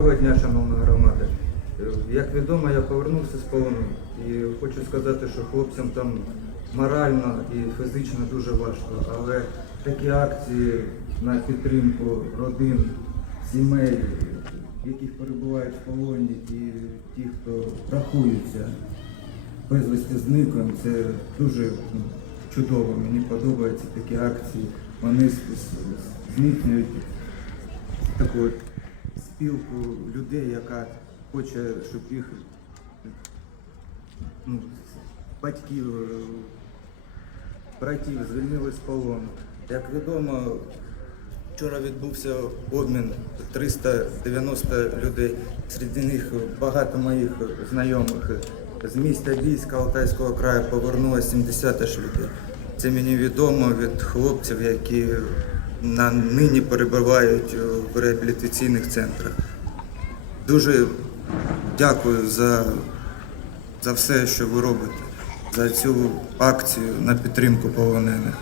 Доброго дня, шановна громада. Е, Як відомо, я повернувся з полону і хочу сказати, що хлопцям там морально і фізично дуже важко. Але такі акції на підтримку родин, сімей, яких перебувають в полоні, і ті, хто рахується безвісти зниклим, це дуже ну, чудово. Мені подобаються такі акції. Вони зміцнюють таку спілку людей, яка хоче, щоб їх ну, батьків, е, братів звільнили з полону. Як відомо, вчора відбувся обмін 390 людей. Серед них багато моїх знайомих з міста Бійська Алтайського краю повернулося 70 аж людей. Це мені відомо від хлопців, які на нині перебувають в реабілітаційних центрах. Дуже дякую за, за все, що ви робите, за цю акцію на підтримку полонених.